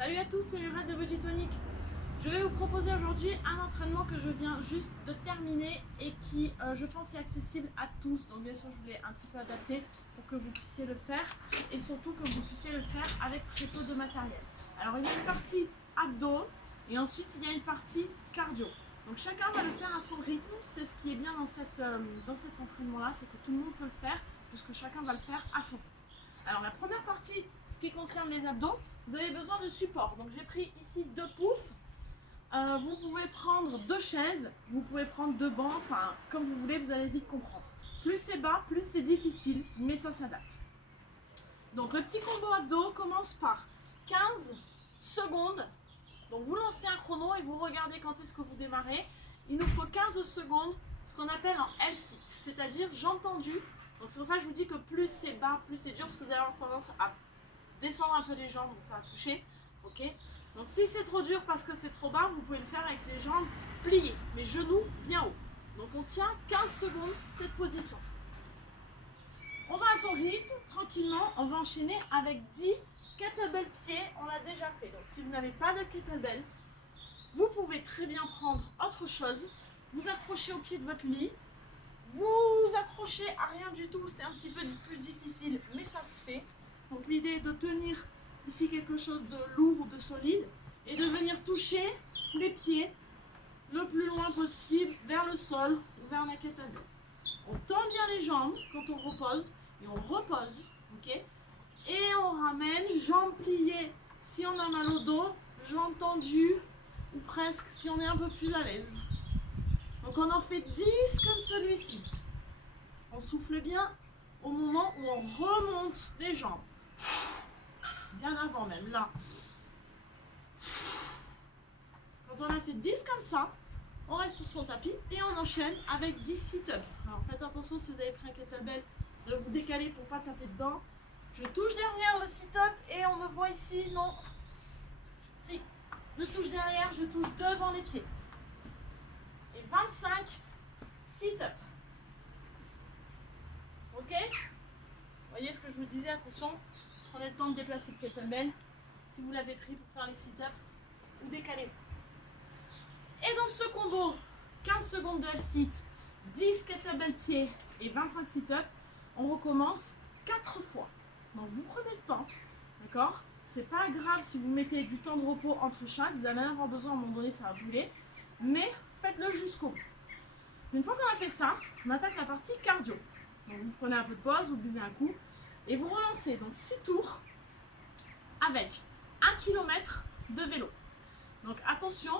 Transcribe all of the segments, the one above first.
Salut à tous, c'est Muriel de Body Tonic. Je vais vous proposer aujourd'hui un entraînement que je viens juste de terminer et qui, je pense, est accessible à tous. Donc bien sûr, je voulais un petit peu adapter pour que vous puissiez le faire et surtout que vous puissiez le faire avec très peu de matériel. Alors il y a une partie abdos et ensuite il y a une partie cardio. Donc chacun va le faire à son rythme. C'est ce qui est bien dans cet entraînement-là, c'est que tout le monde peut le faire puisque chacun va le faire à son rythme. Alors la première partie, ce qui concerne les abdos, vous avez besoin de support. Donc j'ai pris ici 2 poufs. Vous pouvez prendre 2 chaises, vous pouvez prendre 2 bancs, enfin comme vous voulez, vous allez vite comprendre. Plus c'est bas, plus c'est difficile, mais ça s'adapte. Donc le petit combo abdos commence par 15 secondes. Donc vous lancez un chrono et vous regardez quand est-ce que vous démarrez. Il nous faut 15 secondes, ce qu'on appelle en L-sit, c'est-à-dire jambes tendues. Donc c'est pour ça que je vous dis que plus c'est bas, plus c'est dur, parce que vous allez avoir tendance à descendre un peu les jambes, donc ça va toucher. Ok. Donc si c'est trop dur parce que c'est trop bas, vous pouvez le faire avec les jambes pliées, les genoux bien haut. Donc on tient 15 secondes cette position. On va à son rythme, tranquillement, on va enchaîner avec 10 kettlebell pieds, on l'a déjà fait. Donc si vous n'avez pas de kettlebell, vous pouvez très bien prendre autre chose, vous accrochez au pied de votre lit, vous accrochez à rien du tout, c'est un petit peu plus difficile, mais ça se fait. Donc l'idée est de tenir ici quelque chose de lourd ou de solide et de venir toucher les pieds le plus loin possible vers le sol ou vers la kettlebell. On tend bien les jambes quand on repose et on repose, ok? Et on ramène, jambes pliées si on a mal au dos, jambes tendues ou presque si on est un peu plus à l'aise. Donc on en fait 10 comme celui-ci. On souffle bien au moment où on remonte les jambes. Bien avant même, là. Quand on a fait 10 comme ça, on reste sur son tapis et on enchaîne avec 10 sit-ups. Alors faites attention si vous avez pris un kettlebell de vous décaler pour ne pas taper dedans. Je touche derrière le sit-up et on me voit ici, non. Si, je touche derrière, je touche devant les pieds. Et 25 sit-up. Ok? Vous voyez ce que je vous disais, attention, prenez le temps de déplacer le kettlebell si vous l'avez pris pour faire les sit-ups ou décalez-vous. Et dans ce combo, 15 secondes de L-sit, 10 kettlebell pieds et 25 sit-ups, on recommence 4 fois. Donc vous prenez le temps, d'accord? C'est pas grave si vous mettez du temps de repos entre chaque, vous allez en avoir besoin à un moment donné, ça va brûler, mais faites-le jusqu'au bout. Une fois qu'on a fait ça, on attaque la partie cardio. Donc vous prenez un peu de pause, vous buvez un coup et vous relancez donc 6 tours avec 1 km de vélo. Donc attention,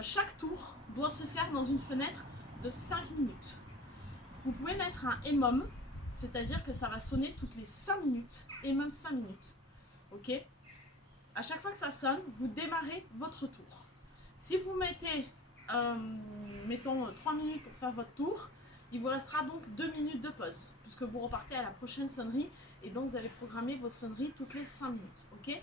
chaque tour doit se faire dans une fenêtre de 5 minutes. Vous pouvez mettre un EMOM, c'est-à-dire que ça va sonner toutes les 5 minutes et même 5 minutes. Ok? À chaque fois que ça sonne, vous démarrez votre tour. Si vous mettez, mettons 3 minutes pour faire votre tour, il vous restera donc 2 minutes de pause, puisque vous repartez à la prochaine sonnerie et donc vous allez programmer vos sonneries toutes les 5 minutes. Ok?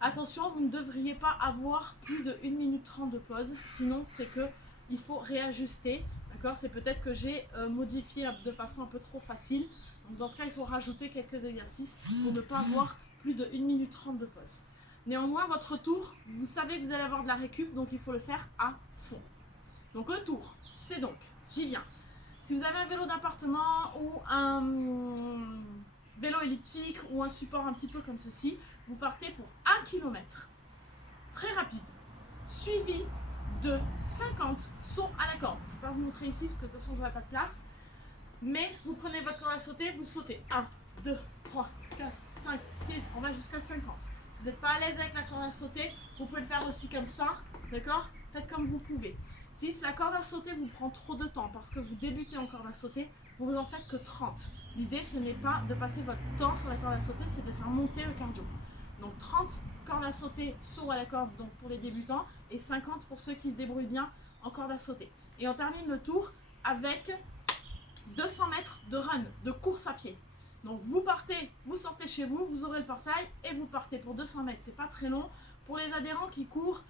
Attention, vous ne devriez pas avoir plus de 1 minute 30 de pause, sinon c'est qu'il faut réajuster. D'accord? C'est peut-être que j'ai modifié de façon un peu trop facile. Donc dans ce cas, il faut rajouter quelques exercices pour ne pas avoir plus de 1 minute 30 de pause. Néanmoins, votre tour, vous savez que vous allez avoir de la récup, donc il faut le faire à fond. Donc le tour, c'est donc, j'y viens. Si vous avez un vélo d'appartement ou un vélo elliptique ou un support un petit peu comme ceci, vous partez pour 1 km, très rapide, suivi de 50 sauts à la corde. Je ne vais pas vous montrer ici parce que de toute façon je n'aurai pas de place, mais vous prenez votre corde à sauter, vous sautez 1, 2, 3, 4, 5, 6, on va jusqu'à 50. Si vous n'êtes pas à l'aise avec la corde à sauter, vous pouvez le faire aussi comme ça, d'accord? Faites comme vous pouvez. Si la corde à sauter vous prend trop de temps parce que vous débutez en corde à sauter, vous en faites que 30. L'idée, ce n'est pas de passer votre temps sur la corde à sauter, c'est de faire monter le cardio. Donc 30 cordes à sauter, saut à la corde donc pour les débutants et 50 pour ceux qui se débrouillent bien en corde à sauter. Et on termine le tour avec 200 mètres de run, de course à pied. Donc vous partez, vous sortez chez vous, vous aurez le portail et vous partez pour 200 mètres. C'est pas très long. Pour les adhérents qui courent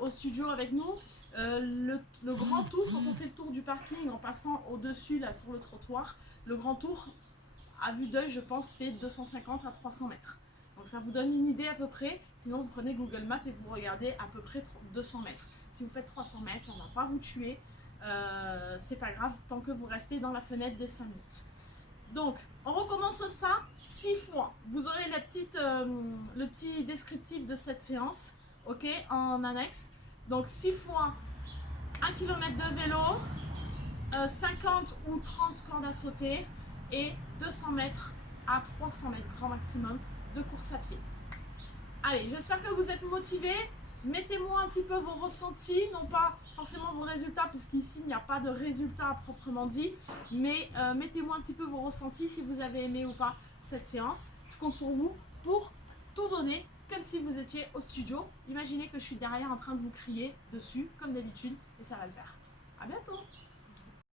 au studio avec nous, le grand tour, quand on fait le tour du parking en passant au-dessus là sur le trottoir, le grand tour, à vue d'œil, je pense, fait 250 à 300 mètres. Donc Donc ça vous donne une idée à peu près. Sinon, vous prenez Google Maps et vous regardez à peu près 200 mètres. Si vous faites 300 mètres, ça ne va pas vous tuer. C'est pas grave tant que vous restez dans la fenêtre des 5 minutes. Donc, on recommence ça 6 fois. Vous aurez le petit descriptif de cette séance, ok, en annexe. Donc, 6 fois 1 km de vélo, 50 ou 30 cordes à sauter et 200 mètres à 300 mètres grand maximum de course à pied. Allez, j'espère que vous êtes motivés. Mettez-moi un petit peu vos ressentis, non pas forcément vos résultats, puisqu'ici il n'y a pas de résultats à proprement dit, mais mettez-moi un petit peu vos ressentis si vous avez aimé ou pas cette séance. Je compte sur vous pour tout donner, comme si vous étiez au studio. Imaginez que je suis derrière en train de vous crier dessus, comme d'habitude, et ça va le faire. À bientôt!